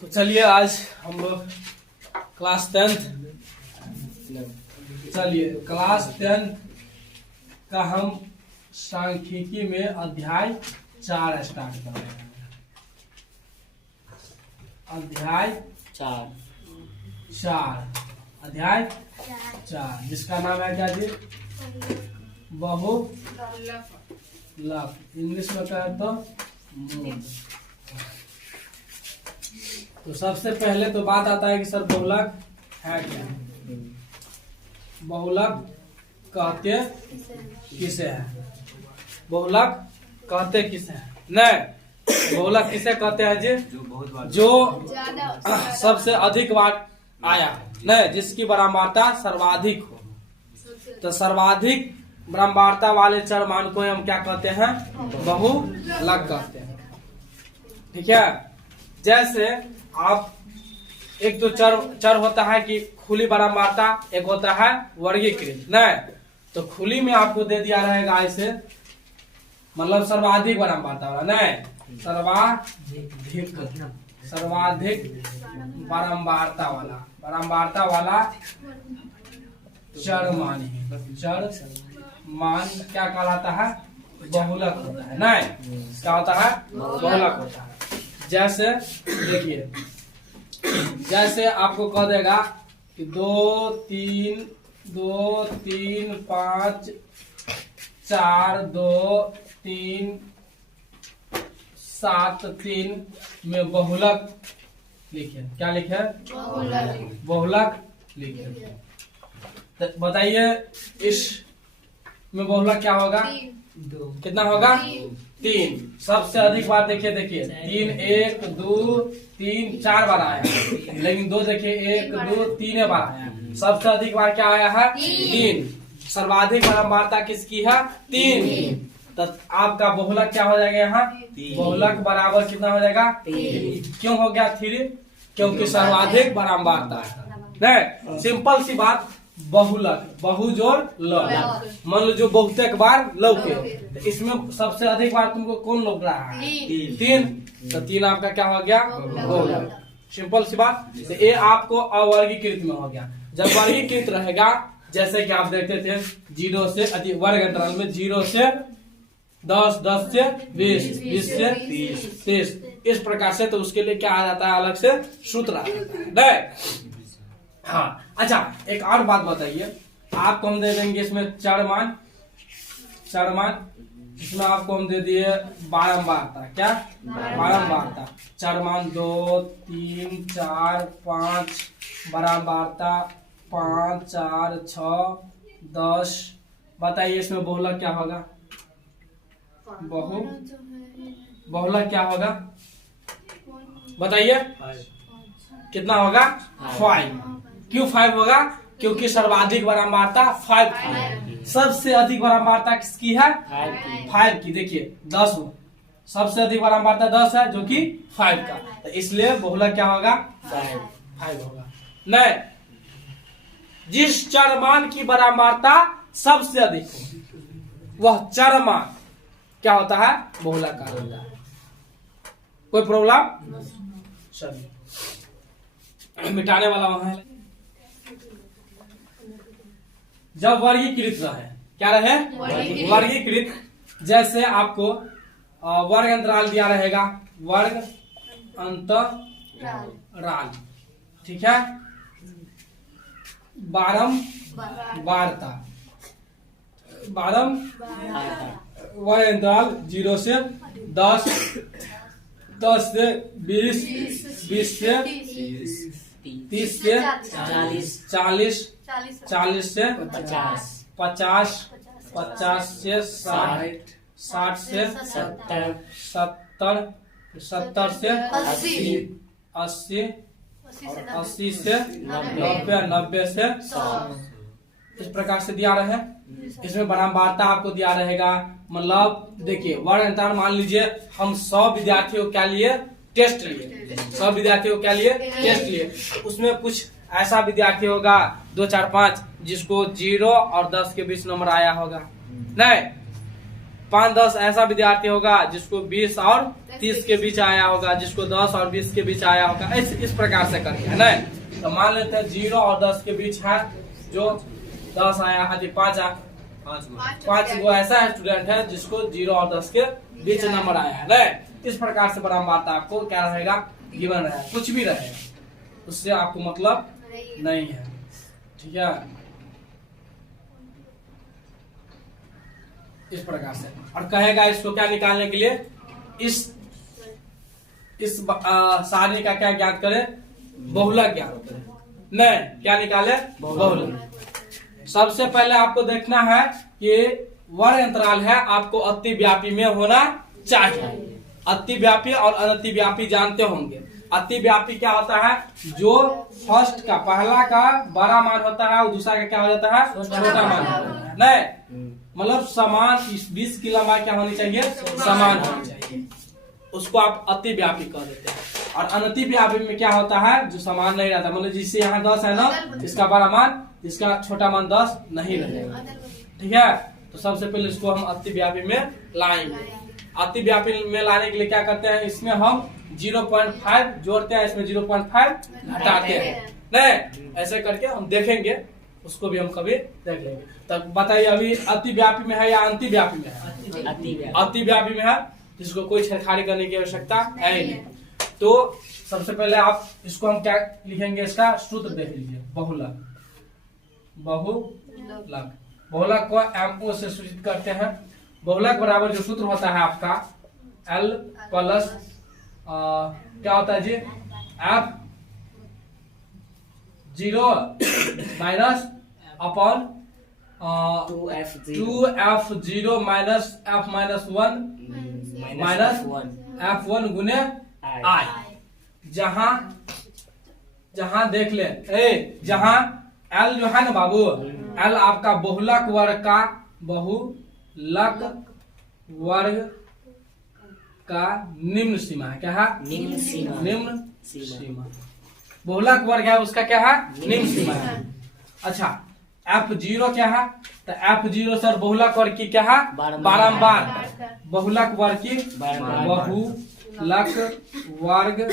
तो चलिए आज हम लोग क्लास 10th का हम सांख्यिकी में अध्याय 4 स्टार्ट कर रहे हैं। अध्याय 4 जिसका नाम है क्या जी? बहुलक। इंग्लिश में कहे तो मूल। तो सबसे पहले तो बात आता है कि सर बहुलक है क्या? बहुलक कहते किसे है? बहुलक कहते किसे है? नहीं, बहुलक किसे कहते हैं जी? जो सबसे अधिक बार आया, नहीं, जिसकी बारंबारता सर्वाधिक हो। तो सर्वाधिक बारंबारता वाले चर मान को हम क्या कहते हैं? बहुलक कहते हैं। ठीक है। जैसे आप एक तो चर होता है कि खुली बारंबारता, एक होता है वर्गीकृत। नहीं, तो खुली में आपको दे दिया रहेगा ऐसे, मतलब सर्वाधिक बारंबारता वाला। नहीं, सर्वाधिक बारंबारता वाला चर मान ही चर मान क्या कहलाता है? बहुलक होता है। नहीं, क्या होता है? बहुलक होता है। जैसे देखिए, जैसे आपको कह देगा कि 2 3 5 4 2 3 7 3 में बहुलक लिखे। क्या लिखे? बहुलक लिखे। तो बताइए इस में बहुलक क्या होगा? कितना होगा? 3। सबसे अधिक बार देखिए 3 1 2 3 4 बार आया है, लेकिन 2 देखिए 1 2 3 बार आया है। सबसे अधिक बार क्या आया है? 3। सर्वाधिक बारंबारता किसकी है? 3। तो आपका बहुलक क्या हो जाएगा यहाँ? बहुलक बराबर कितना हो जाएगा? 3। क्यों हो गया 3? क्योंकि सर्वाधिक बारंबारता है। नहीं, सिंपल सी बात। बहुलक, बहु जोड़ लक, मान लो जो बहुतेक बार लौके, तो इसमें सबसे अधिक बार तुमको कौन लौट रहा है? 3। तो 3 आपका क्या हो गया? बहुलक। सिंपल सी बात। तो ये आपको अवर्गीकृत में हो गया। जब वर्गीकृत रहेगा, जैसे कि आप देखते थे 0 से वर्ग अंतराल में 0 से 10 10 से 20 20 से 30 इस प्रकार से। तो उसके लिए क्या आ जाता है? अलग से सूत्र आ जाता है। हाँ, अच्छा, एक और बात बताइए। आपको हम दे देंगे इसमें चर मान, इसमें आपको हम दे दिए बारंबारता। क्या? बारंबारता। चर मान 2 3 4 5, बारंबारता 5 4 6 10। बताइए इसमें बहुलक क्या होगा? बहुलक क्या होगा? बताइए कितना होगा? 5। क्यों 5 होगा? क्योंकि सर्वाधिक बारंबारता 5 है। सबसे अधिक बारंबारता किसकी है? 5 की। देखिए 10 सबसे अधिक बारंबारता 10 है, जो कि 5 का। तो इसलिए बहुलक क्या होगा? 5 होगा। नहीं, जिस चर मान की बारंबारता सबसे अधिक हो, वह चर मान क्या होता है? बहुलक होता है। कोई प्रॉब्लम? चलिए, मिटाने वाला वहां है। जब वर्गीकृत रहे, क्या रहे? वर्गीकृत। जैसे आपको वर्ग अंतराल दिया रहेगा, वर्ग अंतराल, ठीक है। बारंबारता वर्ग अंतराल 0 से 10 10 से 20 20 से 30 से 40 40 से 50 50 से 60 60 से 70 70 से 80 80 से 90 90 से 100। इस प्रकार से दिया रहे। इसमें बारंबारता आपको दिया रहेगा। मतलब देखिए, वर्ग अंतराल मान लीजिए हम 100 विद्यार्थियों क्या लिए? टेस्ट लिए। 100 विद्यार्थियों क्या लिए? टेस्ट लिए। उसमें कुछ ऐसा विद्यार्थी होगा 2 4 5 जिसको 0 और 10 के बीच नंबर आया होगा। नहीं, 5-10 ऐसा विद्यार्थी होगा जिसको 20 और 30 के बीच आया होगा, जिसको 10 और 20 के बीच आया होगा, इस प्रकार से करके, है ना। तो मान लेते हैं 0 और 10 के बीच है, जो 10 आया है, 5 गो ऐसा स्टूडेंट है जिसको 0 और 10 के बीच नंबर आया है ना। इस प्रकार से बारंबारता आपको क्या रहेगा, गिवन रहेगा, कुछ भी रहेगा, उससे आपको मतलब नहीं है, ठीक है। इस प्रकार से और कहेगा इसको क्या निकालने के लिए, इस सारणी का क्या ज्ञात करें, बहुलक ज्ञात करें, नहीं क्या निकाले, बहुलक। सबसे पहले आपको देखना है कि वर्ग अंतराल है आपको अतिव्यापी में होना चाहिए। अतिव्यापी और अनतिव्यापी जानते होंगे। अतिव्यापी क्या होता है, जो फर्स्ट का पहला का बड़ा मान होता है और दूसरा का क्या हो जाता है, छोटा मान होता है, नहीं मतलब समान, इस 20 की लंबाई क्या होनी चाहिए, समान होनी चाहिए, उसको आप अतिव्यापी कह देते हैं। और अनतिव्यापी में क्या होता है, जो समान नहीं रहता, मतलब जिससे यहाँ 10 है ना, इसका बड़ा मान, इसका छोटा मान 10 नहीं रहेगा, ठीक है। तो सबसे पहले इसको हम अतिव्यापी में लाएंगे। अतिव्यापी में लाने के लिए क्या करते हैं, इसमें हम 0.5 जोड़ते हैं, इसमें 0.5 घटाते हैं, नहीं ऐसे करके हम देखेंगे, उसको भी हम कभी देख लेंगे। तब बताइए अभी अतिव्यापी में है या अंतिव्यापी में है, अतिव्यापी में है, जिसको कोई छेड़खानी करने की आवश्यकता है नहीं। तो सबसे पहले आप इसको हम क्या लिखेंगे, इसका सूत्र देख लीजिए, बहुलक। बहुलक को MO से सूचित करते हैं। बहुलक बराबर जो सूत्र होता है आपका L प्लस क्या होता है जी, F0 minus upon 2F0 minus F minus 1 minus F1 गुने I। जहां देख ले, जहां L जो है ना बाबू, L आपका बहुलक वर्ग का निम्न सीमा है, क्या है, निम्न सीमा। बहुलक वर्ग है उसका क्या है, निम्न सीमा है। अच्छा F0 क्या है, तो F0 सर बहुलक वर्ग की क्या है, बारंबार, बहुलक वर्ग की, बहुलक वर्ग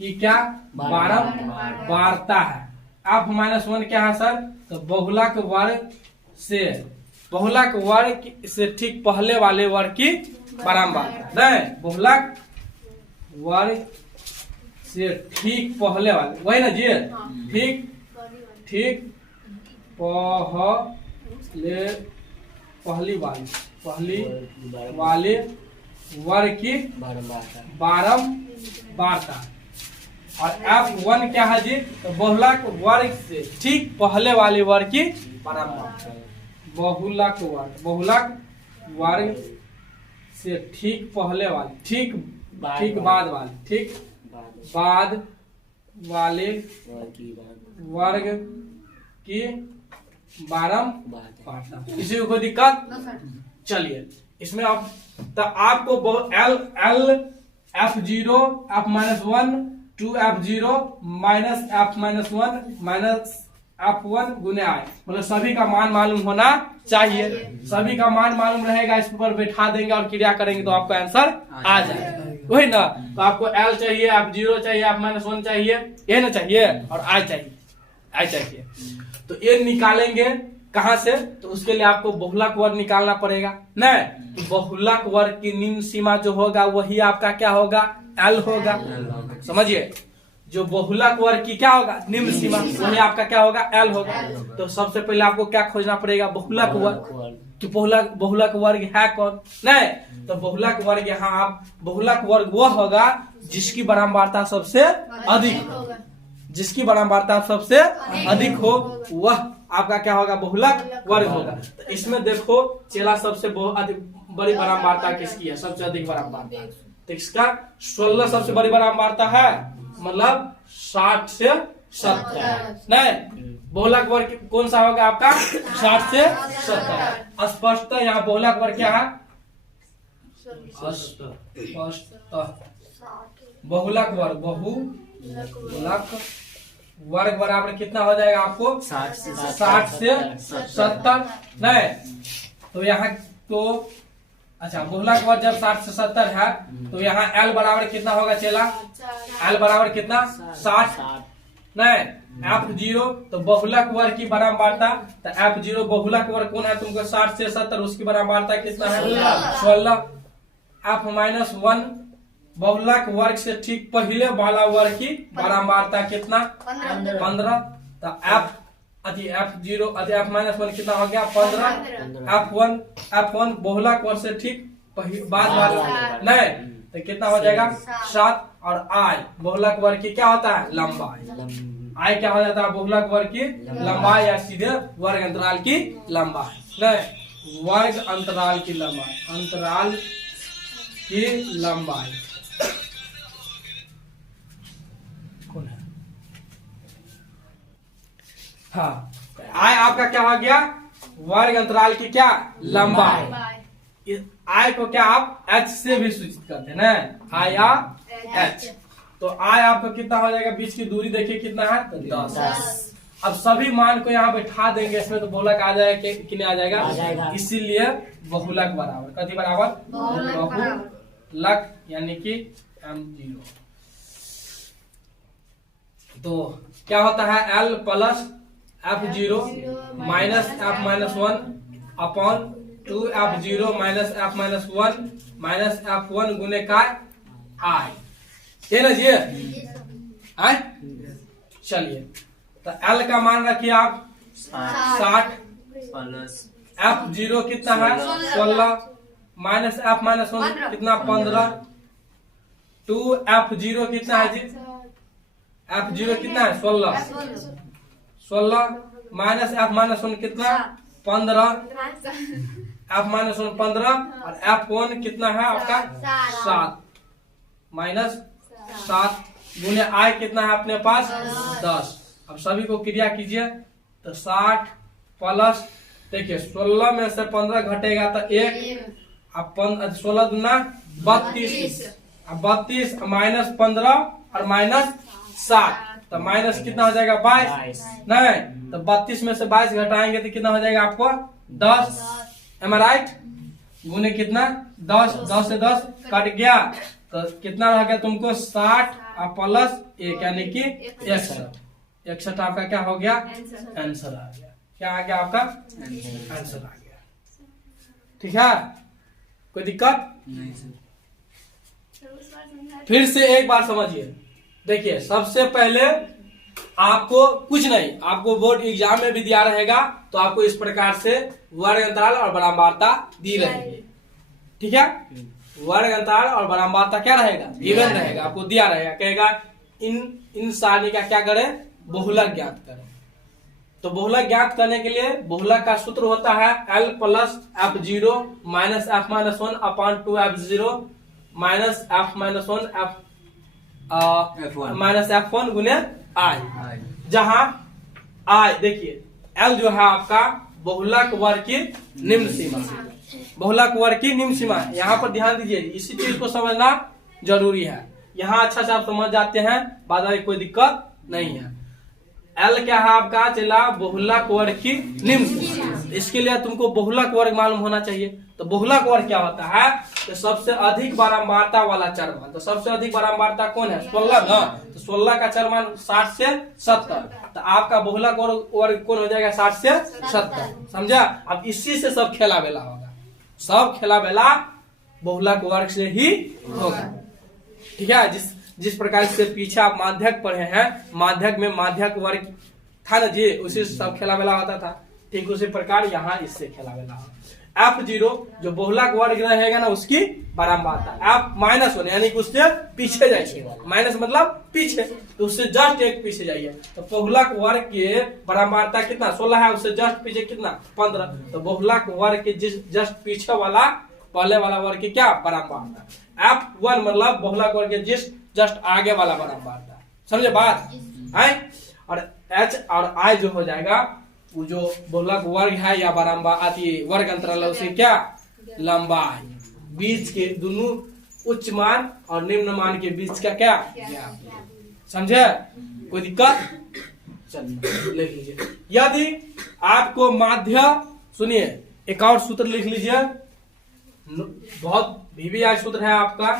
की क्या, बारंबारता है। F माइनस 1 क्या है सर, तो बहुलक वर्ग से ठीक पहले वाले वर्ग की बारंबारता, नहीं बहुलक वर्ग से ठीक पहले वाले, वही ना जी, ठीक पहली वाले वर्ग की बारंबारता। और F1 क्या है जी, तो बहुलक वर्ग से ठीक पहले वाले वर्ग की बारंबारता। बहुलक वर्ग से ठीक पहले वाले, ठीक बाद वाले वर्ग की बारंबारता। किसी को कोई दिक्कत, चलिए इसमें आप तो आपको L F0 F minus 1 2F0 minus F minus 1 minus F1 गुने I, मतलब सभी का मान मालूम होना चाहिए। सभी का मान मालूम रहेगा, इस पर बैठा देंगे और क्रिया करेंगे तो आपको आंसर आ जाएगा, वही ना। तो आपको L चाहिए, F0 चाहिए, F माइनस 1 चाहिए, ये ना चाहिए, और I चाहिए। तो ये निकालेंगे कहाँ से, तो उसके लिए आपको बहुलक वर्ग निकालना पड़ेगा, नहीं तो बहुलक वर्ग की निम्न सीमा जो होगा वही आपका क्या होगा, L होगा, समझिए। जो बहुलक वर्ग की क्या होगा, निम्न सीमा, वही आपका क्या होगा, L होगा। तो सबसे पहले आपको क्या खोजना पड़ेगा, बहुलक वर्ग। तो बहुलक वर्ग है कौन, नहीं तो बहुलक वर्ग, यहाँ आप बहुलक वर्ग वह होगा जिसकी बारंबारता सबसे अधिक, जिसकी बारंबारता सबसे अधिक हो, वह आपका क्या होगा, बहुलक वर्ग होगा। तो इसमें देखो चेला सबसे बड़ी बारंबारता किसकी है, सबसे अधिक बारंबारता, तो इसका 16 सबसे बड़ी बारंबारता है, मतलब 60 से 70, नहीं बहुलक वर्ग कौन सा होगा आपका, 60 से 70। स्पष्ट यहाँ बहुलक वर्ग क्या है, बहुलक वर्ग बराबर कितना हो जाएगा आपको, 60 से 70, नहीं तो यहाँ तो अच्छा बहुलक वर्ग जब 60 से 70 है तो यहाँ L बराबर कितना होगा चेला? L बराबर कितना? 60 नहीं F0 तो बहुलक वर्ग की बारंबारता, तो F0 बहुलक वर्ग कौन है तुमको? 60 से 70, उसकी बारंबारता कितना है? 16। F-1 बहुलक वर्ग से ठीक पहले वाला वर्ग की बारंबारता कितना? 15। तो F0 F-1 कितना हो गया? 15। F1 बहुलक वर्ग से ठीक बाद वाला नहीं तो कितना हो जाएगा? 7। और I बहुलक वर्ग की क्या होता है? लंबाई। I क्या हो जाता है? बहुलक वर्ग की लंबाई या सीधे वर्ग अंतराल की लंबाई नहीं, वर्ग अंतराल की लंबाई, अंतराल की लंबाई कौन है? हाँ I आपका क्या हो गया? वर्ग अंतराल की क्या? लंबाई। I को क्या आप H से भी सूचित करते हैं ना, I या H। तो I आपका कितना हो जाएगा? बीच की दूरी देखिए कितना है? 10। अब सभी मान को यहाँ बैठा देंगे इसमें तो बहुलक आ जाएगा, कितने आ जाएगा? इसीलिए बहुलक बराबर कथी बराबर? बहुलक यानी कि M0। तो क्या होता है? L plus F0 minus F-1 upon 2F0 minus F-1 minus F1 गुने का I ये ना जी आए। चलिए तो L का मान रखिए आप 60 F0 कितना है? 16 माइनस F-1 कितना? 15। 2F0 कितना है जी? F0 कितना है? 16 माइनस F-1 कितना? 15। F-1 15 और F1 कितना है आपका? 7 माइनस 7 गुने I कितना है अपने पास? 10। अब सभी को क्रिया कीजिए तो 60 प्लस देखिए 16 में से 15 घटेगा तो 1, अब 16 दूना 32, अब 32 माइनस 15 और माइनस 7 तो माइनस कितना हो जाएगा? 22 नहीं तो 32 में से 22 घटाएंगे तो कितना हो जाएगा आपको? 10। एम आई राइट? गुने कितना? 10। 10 से 10 कट गया तो कितना रह गया तुमको? 60 और प्लस 1 यानी कि 61। 61 आपका क्या हो गया? आंसर आ गया। क्या आ गया आपका? आंसर आ गया। ठीक है, कोई दिक्कत नहीं? फिर से एक बार समझिए। देखिए सबसे पहले आपको कुछ नहीं, आपको बोर्ड एग्जाम में भी दिया रहेगा तो आपको इस प्रकार से वर्ग अंतराल और बारंबारता दी रहेगी। ठीक है, वर्ग अंतराल और बारंबारता क्या रहेगा? गिवन रहेगा, आपको दिया रहेगा। कहेगा इन सारणी का क्या करें? बहुलक ज्ञात करें। तो बहुलक ज्ञात करने के लिए बहुलक का सूत्र होता है L plus F0 minus F-1 upon 2F0 minus F-1 minus F1 गुने I, जहां I देखिए L जो है आपका बहुलक वर्ग की निम्न सीमा, बहुलक वर्ग की निम्न सीमा। यहाँ पर ध्यान दीजिए, इसी चीज को समझना जरूरी है। यहाँ अच्छा से आप समझ जाते हैं, बाद में कोई दिक्कत नहीं है। L क्या है आपका? चला बहुलक वर्ग की निम्न सीमा। इसके लिए तुमको बहुलक वर्ग मालूम होना चाहिए। तो बहुलक वर्ग क्या होता है? तो सबसे अधिक बारंबारता वाला चरमान। तो सबसे अधिक बारंबारता कौन है? 16 ना। तो 16 का चरमान 60 से 70। तो आपका बहुलक वर्ग कौन हो जाएगा? 60 से 70। समझा? अब इसी से सब खेला बेला होगा, सब खेला बेला बहुलक वर्ग से ही होगा। ठीक है, जिस प्रकार से पीछे आप माध्यक पढ़े हैं, माध्यक में माध्यक वर्ग था ना जी, उसी से सब खेला बेला होता था। ठीक उसी प्रकार यहाँ इससे खेला बेला होगा। F0 जो बहुलक वर्ग रहेगा ना उसकी बारंबारता F-1 यानी कि उससे पीछे जाइए। माइनस मतलब पीछे, तो उससे जस्ट एक पीछे जाइए। तो बहुलक वर्ग के बारंबारता कितना? 16 है, उससे जस्ट पीछे कितना? 15। तो बहुलक वर्ग के जस्ट पीछे वाला पहले वाला वर्ग की क्या बारंबारता? F1 मतलब बहुलक वर्ग के जस्ट आगे वाला बारंबारता। समझे बात? और H और I जो हो जाएगा वो जो बहुलक वर्ग है या बारंबारता वर्ग अंतराल उसे क्या? लंबाई, बीच के दोनों उच्च मान और निम्न मान के बीच का क्या? समझे? कोई दिक्कत? चलिए लिख लीजिए। यदि आपको माध्य, सुनिए एक और सूत्र लिख लीजिए, बहुत VBI सूत्र है आपका,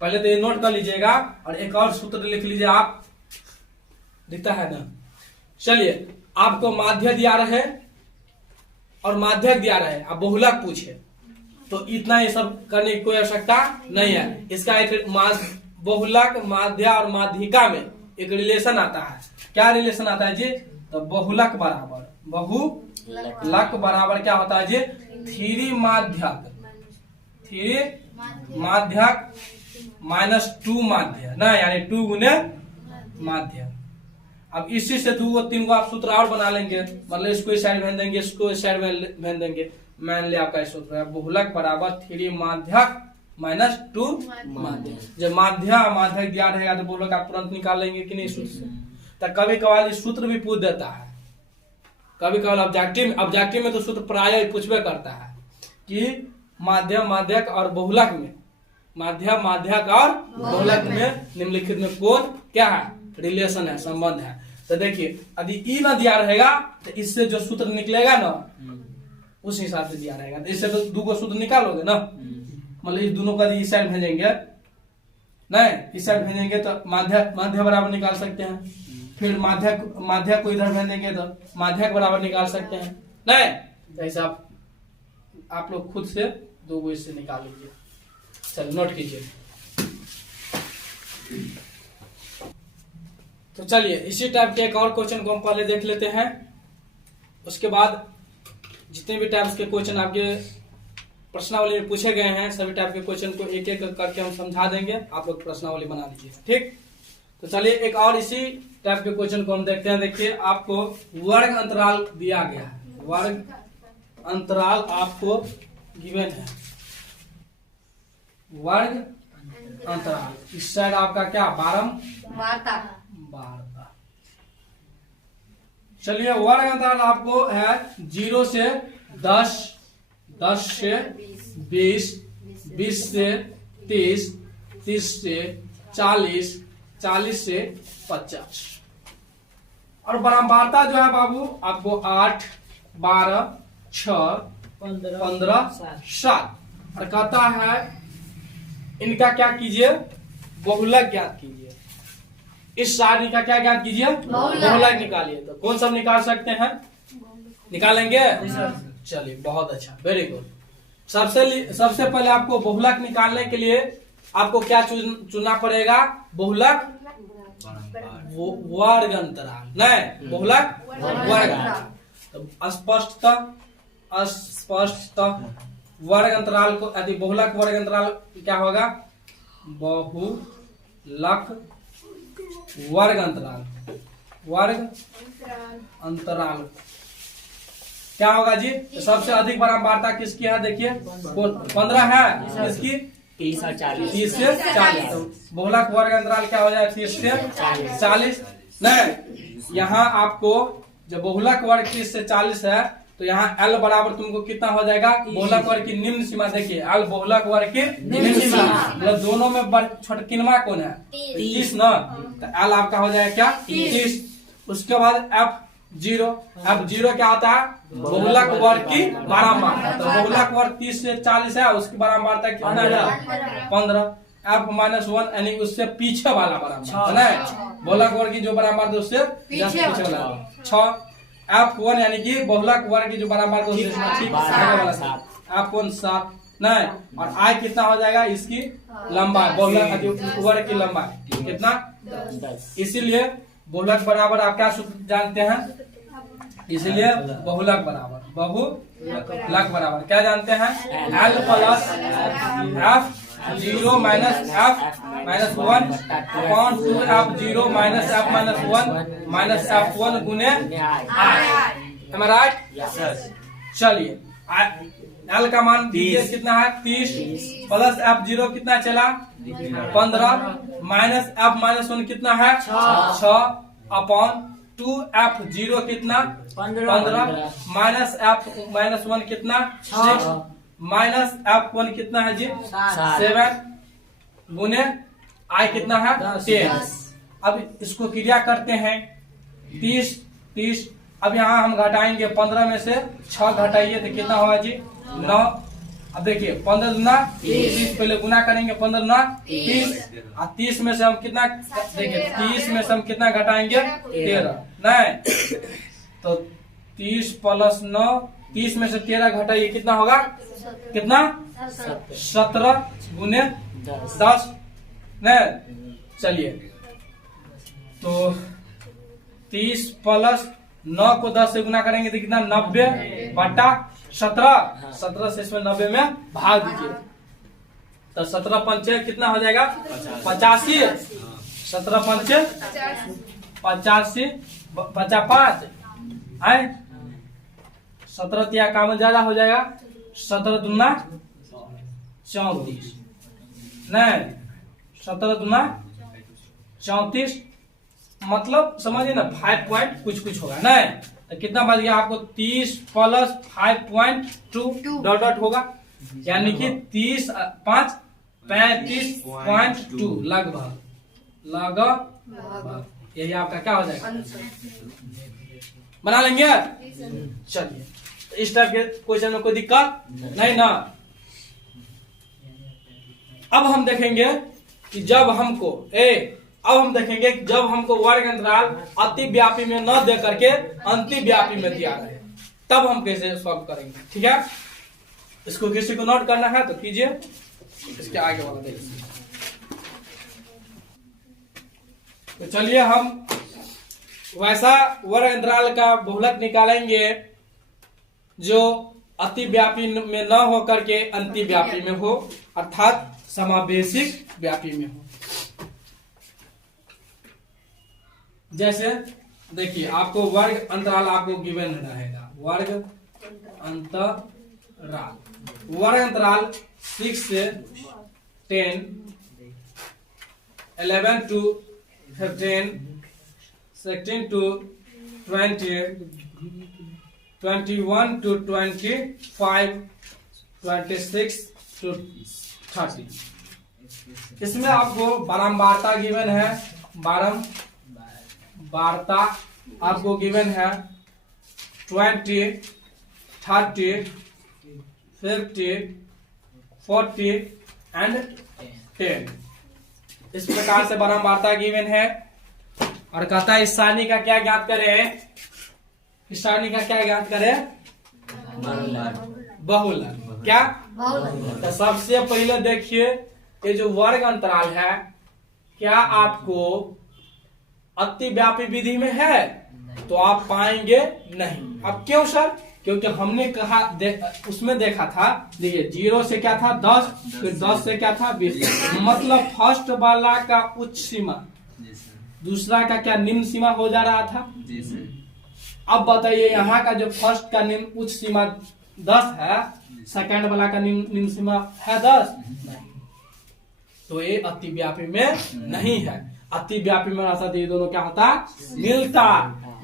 पहले तो ये नोट कर लीजिएगा और एक और सूत्र लिख लीजिए आप, दिखता है ना। चलिए, आपको माध्य दिया रहे और माध्यक दिया रहे, आप बहुलक पूछे तो इतना ये सब करने की कोई आवश्यकता नहीं है। इसका एक बहुलक, माध्य और माध्यिका में एक रिलेशन आता है। क्या रिलेशन आता है जी? तो बहुलक बराबर, बहुलक बराबर क्या होता है जी? 3 माध्यक, 3 माध्यक -2 माध्य ना, यानी 2 गुने माध्य। अब इसी से 2 और 3 को आप सूत्र और बना लेंगे, मतलब इसको इस साइड भेज देंगे, इसको इस साइड में भेज देंगे। मान लिया आपका सूत्र है बहुलक बराबर 3 माध्यक -2 माध्य। जब माध्य माध्यक दिया रहेगा तो बहुलक आप तुरंत निकाल लेंगे कि नहीं सूत्र से। तो कभी कभार सूत्र भी पूछ देता है, कभी कभार ऑब्जेक्टिव में तो सूत्र प्राय पूछबे करता है कि माध्य माध्यक और बहुलक में, माध्य माध्यक और बहुलक में निम्नलिखित में कौन क्या है, रिलेशन है, संबंध है। तो देखिए, यदि ई ना दिया रहेगा तो इससे जो सूत्र निकलेगा ना उस हिसाब से दिया रहेगा। तो इससे तो 2 को सूत्र निकालोगे ना, मतलब इस दोनों का इस साइड भेजेंगे नहीं, इस साइड भेजेंगे तो माध्य बराबर निकाल सकते हैं, फिर माध्यक को इधर भेजेंगे तो माध्यक बराबर निकाल सकते हैं नहीं। तो ऐसा आप लोग खुद से 2 को इससे निकाल लीजिए। चल नोट कीजिए। तो चलिए, इसी टाइप के एक और क्वेश्चन को हम पहले देख लेते हैं, उसके बाद जितने भी टाइप्स के क्वेश्चन आपके प्रश्नावली में पूछे गए हैं सभी टाइप के क्वेश्चन को एक एक करके हम समझा देंगे, आप लोग प्रश्नावली बना लीजिए, ठीक। तो चलिए एक और इसी टाइप के क्वेश्चन को हम देखते हैं। देखिए, आपको वर्ग अंतराल दिया गया है, वर्ग अंतराल आपको गिवन है, वर्ग अंतराल। इस साइड आपका क्या बारंबारता। चलिए, वर्ग अंतराल आपको है 0 से 10, 10 से 20, 20 से 30, 30 से 40, 40 से 50। और बारंबारता जो है बाबू आपको 8, 12, 6, 15, 7। और कहता है इनका क्या कीजिए, बहुलक ज्ञात कीजिए। इस सारणी का क्या ज्ञात कीजिए, बहुलक निकालिए। तो कौन सब निकाल सकते हैं, निकालेंगे? चलिए, बहुत अच्छा, वेरी गुड। सबसे पहले आपको बहुलक निकालने के लिए आपको क्या चुनना पड़ेगा, बहुलक वर्ग अंतराल नहीं, बहुलक वर्ग अंतराल। तो स्पष्टतः वर्ग अंतराल को, यदि बहुलक वर्ग अंतराल क्या होगा, बहुलक वर्ग अंतराल, वर्ग अंतराल क्या होगा जी? तो सबसे अधिक बारंबारता किसकी है, देखिए 15 है, किसकी 30 से 40। तो बहुलक वर्ग अंतराल क्या हो जाए, 30 से 40 नहीं। यहाँ आपको जब बहुलक वर्ग 30 से 40 है तो यहाँ L बराबर तुमको कितना हो जाएगा, बहुलक वर्ग की निम्न सीमा। देखिए, L बहुलक वर्ग की निम्न सीमा, मतलब दोनों में छोटकिनमा कौन है, 30 ना। तो L आपका हो जाएगा क्या, 30। उसके बाद F0 क्या होता है, बहुलक वर्ग की बारंबारता। तो बहुलक वर्ग 30 से 40 है, उसकी बारंबारता कितना है, 15। F-1 यानी उससे पीछे वाला बारंबारता है, बहुलक वर्ग की जो बारंबारता उससे पीछे वाला 6। F1 यानी कि बहुलक वर्ग की जो बारंबारता उससे ठीक आगे वाला 7। F1 7 नहीं। और I कितना हो जाएगा, इसकी लंबाई, बहुलक वर्ग की लंबाई कितना, 10। इसीलिए बहुलक बराबर आप क्या सूत्र जानते हैं, इसलिए बहुलक बराबर क्या जानते हैं, L plus F0 minus F-1 upon 2 F0 minus F-1 minus F1 गुने I। Am I right? चलिए, L का मान दीजिए कितना है, 30 प्लस F0 कितना चला, 15 माइनस F-1 कितना है, 6 अपॉन 2 F0 कितना, 15 माइनस F-1 कितना, 6 माइनस F1 कितना है जी, 7 गुने I कितना है, 10। अब इसको क्रिया करते हैं, 30। अब यहाँ हम घटाएंगे, 15 में से 6 घटाइए तो कितना होगा जी, 9। अब देखिए 15 दूना 30, पहले गुना करेंगे 15 दूना 30, और 30 में से हम कितना, देखिए 30 में से हम कितना घटाएंगे 13, नहीं तो 30 प्लस 9, 30 में से 13 घटाइए कितना होगा, कितना 17 गुने 10, नहीं चलिए तो 30 प्लस 9 को 10 से गुना करेंगे तो कितना 90 बटा 17, 17 से इसमें 90 में भाग दीजिए तो 17 पंचे कितना हो जाएगा 85, 17 पंचे 85, 55 आए 17 तिया काम ज्यादा हो जाएगा, 17 दूना 34, नहीं 17 दूना 34, मतलब समझिए ना 5 पॉइंट कुछ होगा, नहीं तो कितना बच गया आपको 30 प्लस 5.2 डॉट डॉट होगा, यानी कि 30 5 35.2 लगभग यही आपका क्या हो जाएगा, बना लेंगे। चलिए इस टाइप के क्वेश्चन में कोई दिक्कत नहीं ना। अब हम देखेंगे कि जब हमको अब हम देखेंगे कि जब हमको वर्ग अंतराल अतिव्यापी में न दे करके अंतिव्यापी में दिया रहे तब हम कैसे सॉल्व करेंगे, ठीक है। इसको किसी को नोट करना है तो कीजिए, इसके आगे वाला देखिए। तो चलिए हम वैसा वर्ग अंतराल का बहुलक निकालेंगे जो अतिव्यापी में न हो करके अंतिव्यापी में हो, अर्थात समावेशिक व्यापी में हो। जैसे देखिए आपको वर्ग अंतराल आपको गिवन रहेगा, वर्ग अंतराल 6 से 10, 11 to 15, 16 to 20, 21 to 25, 26 to 30। इसमें आपको बारंबारता गिवन है, बारंबारता आपको गिवन है 20, 30, 50, 40 एंड 10। इस प्रकार से बारंबारता गिवन है और कहता है इस सारणी का क्या ज्ञात करें, इस सारणी का क्या ज्ञात करें, बहुलक। क्या तो सबसे पहले देखिए ये जो वर्ग अंतराल है क्या आपको अतिव्यापी विधि में है, तो आप पाएंगे नहीं। अब क्यों सर, क्योंकि हमने कहा उसमें देखा था, देखिए 0 से क्या था 10, फिर 10 से क्या था 20, मतलब फर्स्ट वाला का उच्च सीमा दूसरा का क्या निम्न सीमा हो जा रहा था। अब बताइए यहाँ का जो फर्स्ट का निम्न उच्च सीमा 10 है, सेकंड वाला का निम्न सीमा है 10 नहीं, तो ये अतिव्यापी में नहीं है। अतिव्यापी में रहता तो ये दोनों क्या होता, मिलता,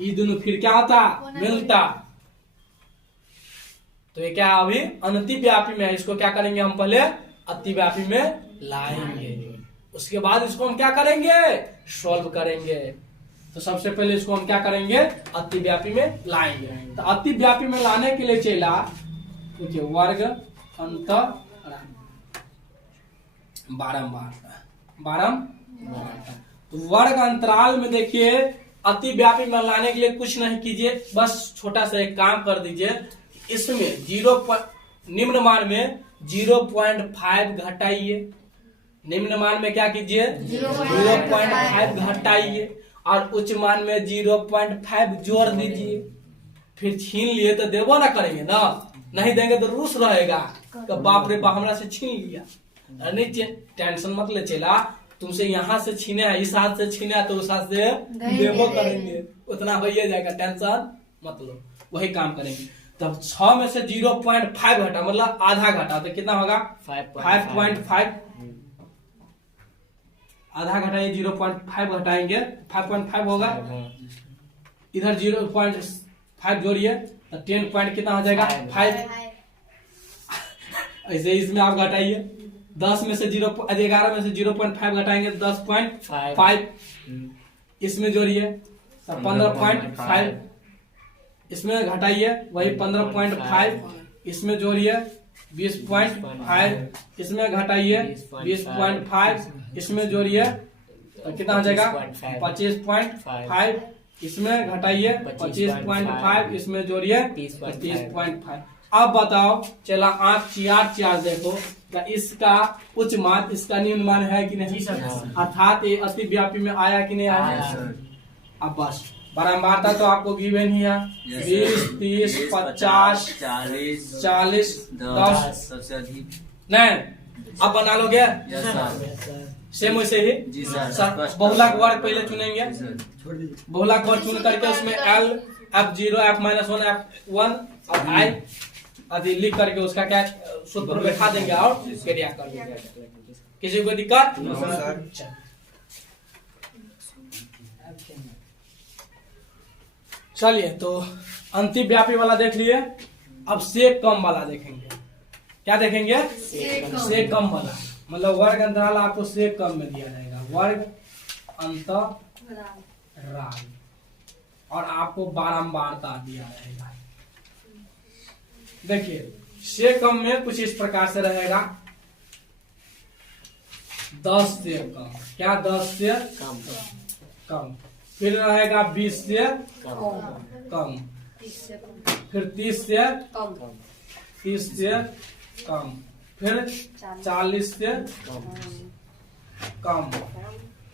ये दोनों फिर क्या होता, मिलता। तो ये क्या अभी अनतिव्यापी में है, इसको क्या करेंगे हम पहले अतिव्यापी में लाएंगे, उसके बाद इसको हम क्या करेंगे, सॉल्व करेंगे। तो सबसे पहले इसको हम क्या करेंगे, अतिव्यापी में लाएंगे। तो अतिव्यापी में लाने के लिए चला देखिए वर्ग अंतराल बारंबारता। तो वर्ग अंतराल में देखिए अतिव्यापी में लाने के लिए कुछ नहीं कीजिए, बस छोटा सा एक काम कर दीजिए, इसमें निम्न मान में 0.5 घटाइए, निम्न मान में क्या कीजिए 0.5 घटाइए और उच्च मान में 0.5 जोड़ दीजिए। फिर छीन लिए तो देवो ना करेंगे ना, नहीं देंगे तो रूस रहेगा कि बाप रे बाप हमरा से छीन लिया। नहीं टेंशन मत ले चला, तुमसे यहाँ से छीने है, इस हाथ से छीने है तो उस हाथ से देवो करेंगे, उतना हो जाएगा, टेंशन मत लो, वही काम करेंगे। तब 6 में से 0.5 घटा मतलब आधा घटा तो कितना होगा 5.5, आधा घटाइए 0.5 घटाएंगे 5.5 होगा, इधर 0.5 जोड़िए तो 10 पॉइंट कितना हो जाएगा 5। ऐसे इसमें आप घटाइए 10 में से 11 में से 0.5 घटाएंगे 10.5, इसमें जोड़िए तो 15.5, इसमें घटाइए वही 15.5, इसमें जोड़िए 20.5, इसमें घटाइए 20.5, इसमें जोड़िए तो कितना हो जाएगा 25.5, इसमें घटाइए 25.5, इसमें जोड़िए 30.5। अब बताओ चला 8 देखो क्या इसका उच्च मान इसका निम्न मान है कि नहीं, अर्थात ये अति व्यापी में आया कि नहीं आया। अब बस बारंबारता तो आपको गिवन ही है, 20, 30, 50, 40, 10 सबसे अधिक नहीं। अब बना लोगे सेम वैसे ही बहुलक वर्ग पहले चुनेंगे, बहुलक वर्ग चुन करके उसमें L, F0, F-1, F1 और I आदि लिख करके उसका क्या सूत्र बैठा देंगे और क्रिया कर देंगे। किसी को दिक्कत? चलिए तो अंतिम व्यापी वाला देख लिए, अब से कम वाला देखेंगे। क्या देखेंगे? से कम वाला, मतलब वर्ग अंतराल आपको से कम में दिया जाएगा, वर्ग अंतराल, और आपको बारंबारता दिया रहेगा। देखिए से कम में कुछ इस प्रकार से रहेगा, 10 से कम, क्या 10 से कम, फिर रहेगा 20 से कम, फिर 30 से कम, फिर 40 से कम,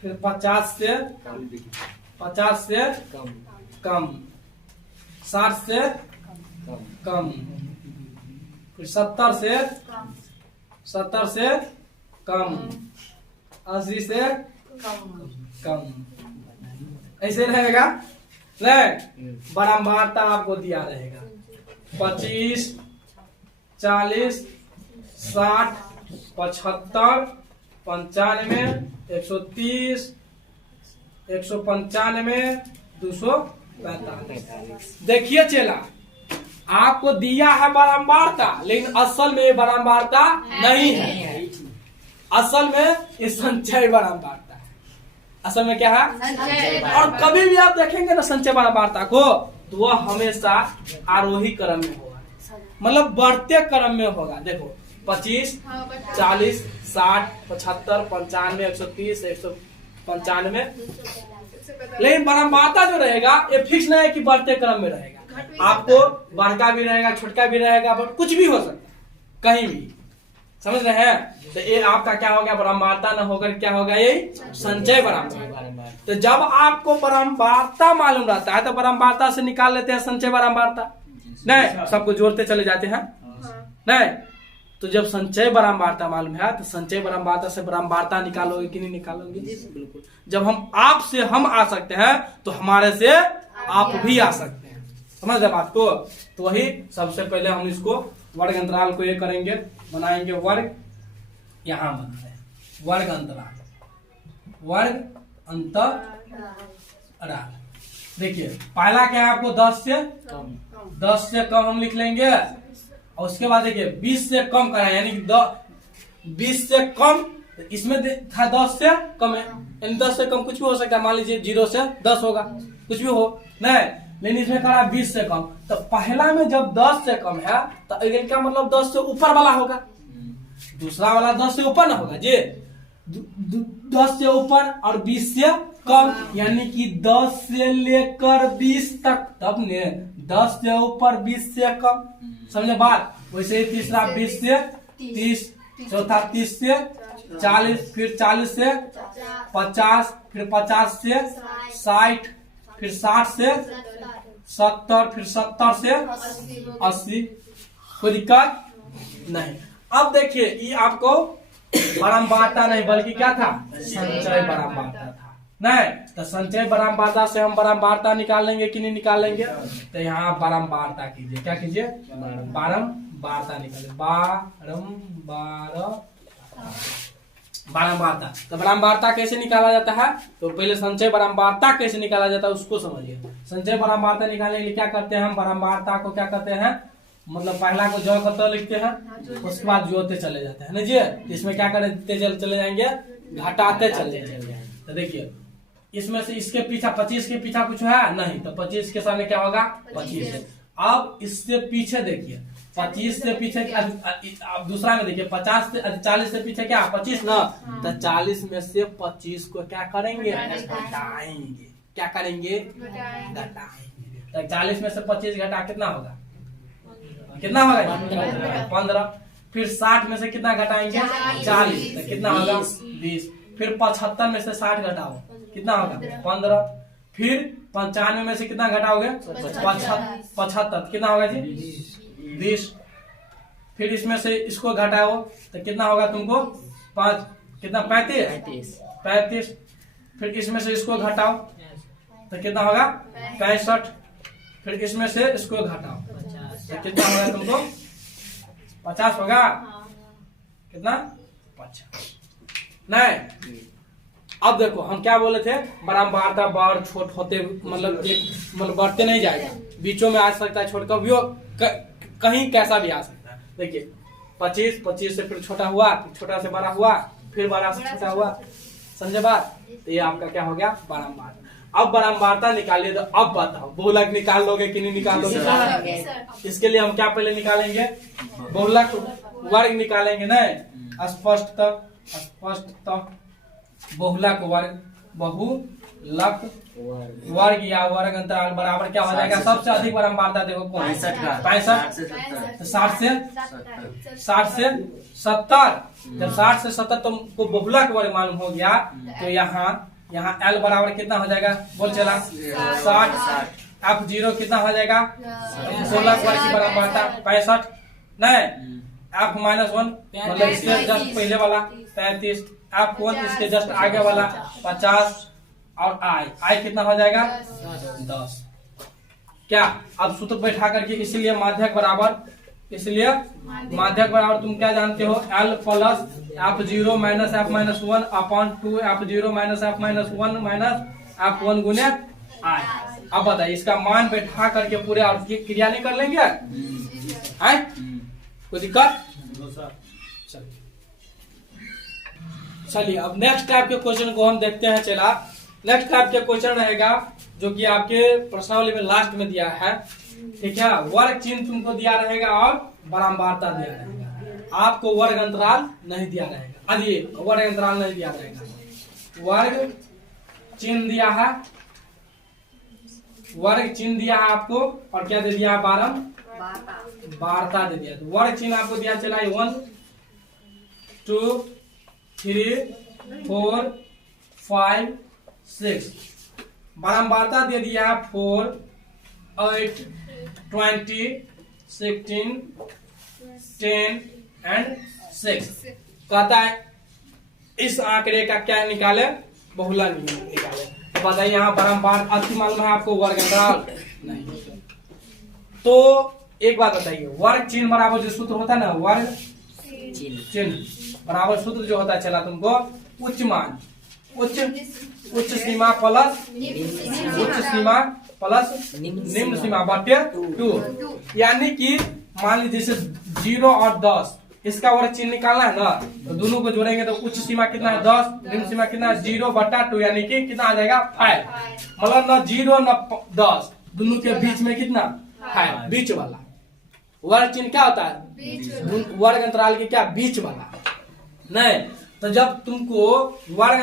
फिर 50 से कम, 60 से कम, फिर 70 से कम, 80 से कम, ऐसे रहेगा। बारंबारता आपको दिया रहेगा 25, 40, 60, 75, 95, 130, 195, 245। देखिए चला आपको दिया है बारंबारता, लेकिन असल में ये बारंबारता नहीं है, असल में ये संचय बारंबारता है। असल में क्या है? और कभी भी आप देखेंगे ना संचय बारंबारता को तो वह हमेशा आरोही क्रम में होगा, मतलब बढ़ते क्रम में होगा। देखो 25, 40, 60, 75, 95, 130, 195, लेकिन बारंबारता जो रहेगा ये फिक्स नहीं है कि बढ़ते क्रम में रहेगा, आपको बड़का भी रहेगा, छोटका भी रहेगा, पर कुछ भी हो सकता है कहीं भी, समझ रहे हैं। तो ये आपका क्या हो गया, बारंबारता न होकर क्या होगा, ये संचय बारंबारता। तो जब आपको बारंबारता मालूम रहता है तो बारंबारता से निकाल लेते हैं संचय बारंबारता, नहीं सबको जोड़ते चले जाते हैं, नहीं। तो जब संचय बारंबारता मालूम है तो संचय बारंबारता से बारंबारता निकालोगे कि नहीं निकालोगे? बिल्कुल। जब हम आप से हम आ सकते हैं तो हमारे से आप भी आ सकते हैं, समझ रहे बात को। तो वही सबसे पहले हम इसको वर्ग अंतराल को ये करेंगे, बनाएंगे वर्ग, यहां बना है वर्ग अंतराल, वर्ग अंतराल। देखिए पहला क्या है आपको 10 से कम हम लिख लेंगे, और उसके बाद देखिए 20 से कम करा, यानी कि 20 से कम, इसमें था 10 से कम है, यानी 10 से कम कुछ भी हो सकता है, मान लीजिए 0 से 10 होगा, कुछ भी हो, नहीं, लेकिन इसमें करा 20 से कम। तो पहला में जब 10 से कम है तो क्या मतलब 10 से ऊपर वाला होगा, दूसरा वाला 10 से ऊपर ना होगा जी, 10 से ऊपर और 20 से कम, यानी कि 10 से लेकर 20 तक, तब ने 10 से ऊपर 20 से कम, समझे बात। वैसे ही तीसरा 20 से 30, चौथा 30 से 40, फिर 40 से 50, फिर 50 से 60, फिर 60 से 70, फिर 70 से 80। कोई दिक्कत नहीं। अब देखिए ये आपको बारंबारता नहीं बल्कि क्या था, संचय बारंबारता था, नहीं। तो संचय बारंबारता से हम बारंबारता निकाल लेंगे कि नहीं निकालेंगे? तो यहाँ बारंबारता कीजिए, क्या कीजिए, बारंबारता निकालिए, बारंबारता। तो बारंबारता कैसे निकाला जाता है, तो पहले संचय बारंबारता कैसे निकाला जाता है उसको समझिए। संचय बारंबारता निकालने के लिए क्या करते हैं हम, बारंबारता को क्या करते हैं, मतलब पहला को जो करते लिखते हैं, उसके बाद जोड़ते चले जाते हैं ना जी। इसमें क्या करते चले जाएंगे, घटाते चले जाएंगे। तो देखिए इसमें से इसके पीछा 25 के पीछा कुछ है नहीं, तो 25 के सामने क्या होगा 25। अब इससे पीछे देखिए 25 से पीछे अब दूसरा में देखिए 50 से 40 से पीछे क्या 25 ना, तो 40 में से 25 को क्या करेंगे, घटाएंगे। क्या करेंगे, घटाएंगे। तो 40 में से 25 घटा कितना होगा, कितना होगा 15। फिर 60 में से कितना घटाएंगे 40, तो कितना होगा 20। फिर 75 में से 60 घटाओ कितना होगा 15। फिर 95 में से कितना घटाओगे 75, कितना होगा जी 20। फिर इसमें से इसको घटाओ तो कितना होगा तुमको 5 कितना 35। फिर इसमें से इसको घटाओ तो कितना होगा 65। फिर इसमें से इसको घटाओ तो कितना होगा तुमको 50 होगा, कितना 50। नहीं, अब देखो हम क्या बोले थे, बारंबारता बड़ छोट होते मतलब मतलब बढ़ते नहीं जाएगा, बीचों में आ सकता है, छोट कभी कहीं कैसा भी आ सकता है। देखिए 25 से फिर छोटा हुआ, फिर छोटा से बड़ा हुआ, फिर बड़ा से छोटा हुआ, समझे बात। तो ये आपका क्या हो गया बारंबार। अब बारंबारता निकालिए, तो अब बताओ बहुलक निकाल लोगे कि नहीं निकाल लोगे। इसके लिए हम क्या पहले निकालेंगे, बहुलक वर्ग निकालेंगे। नहीं, स्पष्ट बहुलक वर्ग, बहुलक वर्ग या वर्ग अंतराल बराबर क्या हो जाएगा, सबसे अधिक बारंबारता देखो कौन, 65। 60 से 70। जब 60 से 70 तुमको बहुलक वर्ग मालूम हो गया, तो यहाँ L बराबर कितना हो जाएगा, बोल चला 60। F0 कितना हो जाएगा, बहुलक वर्ग की बारंबारता 65। नहीं, F-1 मतलब इसके जस्ट पहले वाला 35, F1 इसके जस्ट आगे वाला 50, और I कितना हो जाएगा 10। क्या अब सूत्र बैठा करके, इसलिए माध्यक बराबर, इसलिए माध्यक बराबर तुम क्या जानते हो, L plus F0 minus F-1 upon 2 F0 minus F-1 minus F1 गुने I। अब बताइए इसका मान बैठा करके पूरे और क्रिया नहीं कर लेंगे, कोई दिक्कत। चलिए अब नेक्स्ट टाइप के क्वेश्चन को हम देखते हैं। चला नेक्स्ट टाइप के क्वेश्चन रहेगा जो कि आपके प्रश्नावली में लास्ट में दिया है, ठीक है। वर्ग चिन्ह तुमको दिया रहेगा और बारंबारता दिया रहेगा, आपको वर्ग अंतराल नहीं दिया रहेगा। अब ये वर्ग अंतराल नहीं दिया रहेगा, वर्ग चिन्ह दिया है, वर्ग चिन्ह दिया है आपको, और क्या दे दिया, बारंबारता दे दिया। तो वर्ग चिन्ह आपको दिया चला 1 2 3 4 5 6, बारंबारता दे दिया 4 8 20 16 10 एंड 6। कहता है इस आंकड़े का क्या निकाले, बहुलक निकाले। तो बताइए यहाँ बारंबार अति मालूम है आपको, वर्ग अंतराल नहीं। तो एक बात बताइए, वर्ग चिन्ह बराबर जो सूत्र होता है ना, वर्ग चिन्ह बराबर सूत्र जो होता है चला तुमको, उच्च मान उच्च सीमा प्लस निम्न सीमा बटे 2। यानी कि मान लीजिए जैसे 0 और 10, इसका वर्ग चिन्ह निकालना है ना, तो दोनों को जोड़ेंगे तो उच्च सीमा कितना है 10, निम्न सीमा कितना है 0/2, यानी कि कितना आ जाएगा 5। मतलब न 0 न 10, दोनों के बीच में कितना 5, बीच वाला। वर्ग चिन्ह क्या होता है, वर्ग अंतराल के क्या बीच वाला। नहीं, तो जब तुमको वर्ग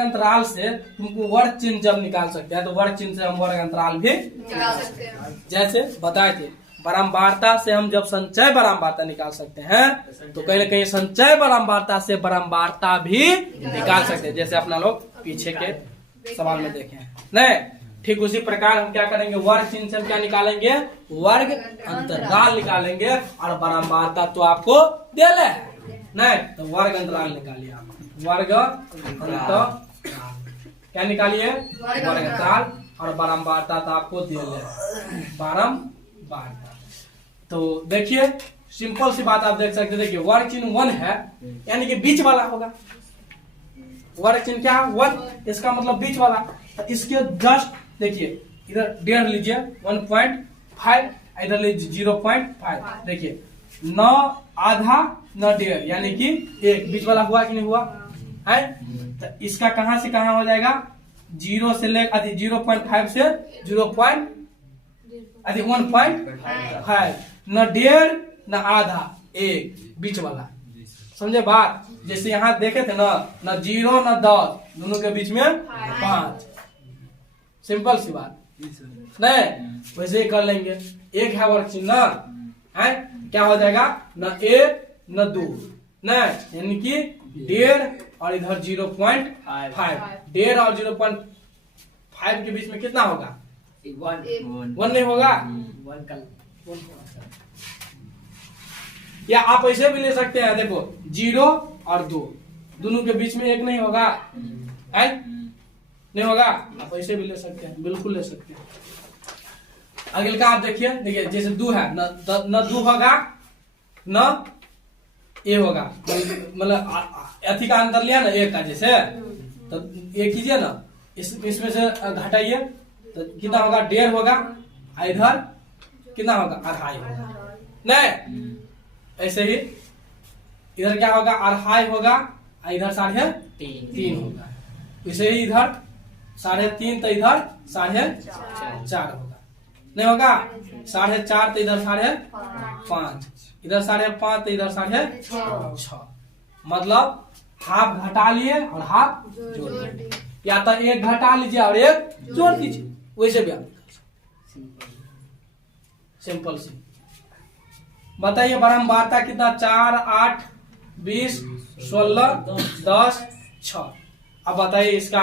अंतराल से तुमको वर्ग चिन्ह जब निकाल सकते हैं, तो वर्ग चिन्ह से हम वर्ग अंतराल भी निकाल सकते हैं। जैसे बताए थे, बारंबारता से हम जब संचय बारंबारता निकाल सकते हैं, तो कहीं न कहीं संचय बारंबारता से बारंबारता भी निकाल सकते हैं, जैसे अपना लोग पीछे के सवाल में देखे हैं। नहीं, ठीक उसी प्रकार हम क्या करेंगे, वर्ग चिन्ह से हम क्या निकालेंगे, वर्ग अंतराल निकालेंगे, और बारंबारता तो आपको दे ले। नहीं, तो वर्ग अंतराल निकालिए आप, वर्ग अंतराल क्या निकालिए, वर्ग अंतराल, और बारंबारता तो आपको दे ले, बारंबारता। तो देखिए सिंपल सी बात आप देख सकते हैं, देखिए वर्ग चिन्ह 1 है, यानी कि बीच वाला होगा। वर्ग चिन्ह क्या 1, इसका मतलब बीच वाला। तो इसके जस्ट देखिए इधर 1.5 लीजिए 1.5, इधर लीजिए 0.5। देखिए न आधा न 1.5, यानी कि 1 बीच वाला हुआ कि नहीं हुआ है। तो इसका कहां से कहां हो जाएगा, 0 से लेकर 0.5 से 1.5, न डेढ़ न आधा, एक बीच वाला, समझे बात। जैसे यहाँ देखे थे ना, न 0 न 10, दोनों के बीच में 5, सिंपल सी बात नहीं। वैसे ही कर लेंगे, एक है वर्ग चिन्ह है, क्या हो जाएगा, न 1 न 2 नहीं, यानी कि 1.5 और इधर 0.5, 1.5 और 0.5 के बीच में कितना होगा, 1 नहीं होगा। या आप ऐसे भी ले सकते हैं, देखो 0 और 2 दोनों के बीच में 1 नहीं होगा, है नहीं होगा, आप ऐसे भी ले सकते हैं, बिल्कुल ले सकते हैं। अगले का आप देखिए, जैसे 2 है, न 2 होगा न ए होगा, मतलब अथी का अंतर लिया ना एक का, जैसे तो ये कीजिए ना, इसमें से घटाइए तो कितना होगा, 1.5 होगा, इधर कितना होगा, 2.5 होगा नहीं। ऐसे ही इधर क्या होगा, 2.5 होगा, इधर 3.5 होगा। इसे ही इधर 3.5 तो इधर 4.5 होगा, नहीं होगा, 4.5 तो इधर 5.5, इधर 5.5 तो इधर 6.5, मतलब हाफ घटा लिए और हाफ जोड़ लिए, या तो एक घटा लीजिए और एक जोड़ दीजिए, वैसे भी आप सिंपल सी। बताइए बारंबारता कितना, 4, 8, 20, 16, 10, 6। अब बताइए इसका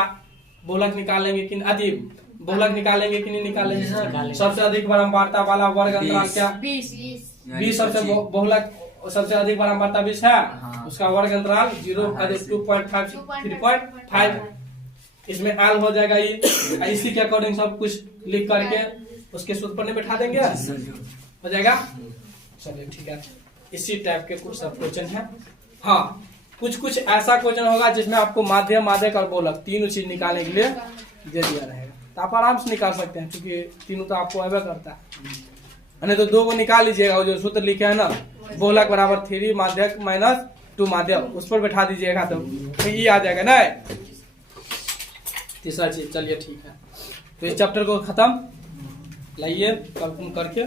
बहुलक निकालेंगे कि अधिक बहुलक निकालेंगे कि नहीं निकालेंगे। सबसे अधिक बारंबारता वाला वर्ग अंतराल क्या, 20 सबसे बहुलक, सबसे अधिक बारंबारता 20 है, उसका वर्ग अंतराल 0, 2.5, 3.5, इसमें एल हो जाएगा ये। इसी के अकॉर्डिंग सब कुछ लिख करके उसके सूत्र पर नहीं बैठा देंगे, हो जाएगा। चलिए ठीक है, इसी टाइप के कुछ सब क्वेश्चन है। हाँ, कुछ ऐसा क्वेश्चन होगा जिसमें आपको माध्यम, माध्यक और बहुलक तीनों चीज निकालने के लिए दे दिया रहेगा, तो आप आराम से निकाल सकते हैं, क्योंकि तीनों तो आपको अवे करता है। नहीं तो 2 को निकाल लीजिएगा, जो सूत्र लिखे है ना, बहुलक बराबर 3 माध्यक माइनस 2 माध्यक, उस पर बैठा दीजिएगा तो ये आ जाएगा ना। तीसरा चीज, चलिए ठीक है, तो इस चैप्टर को खत्म, लाइए कल करके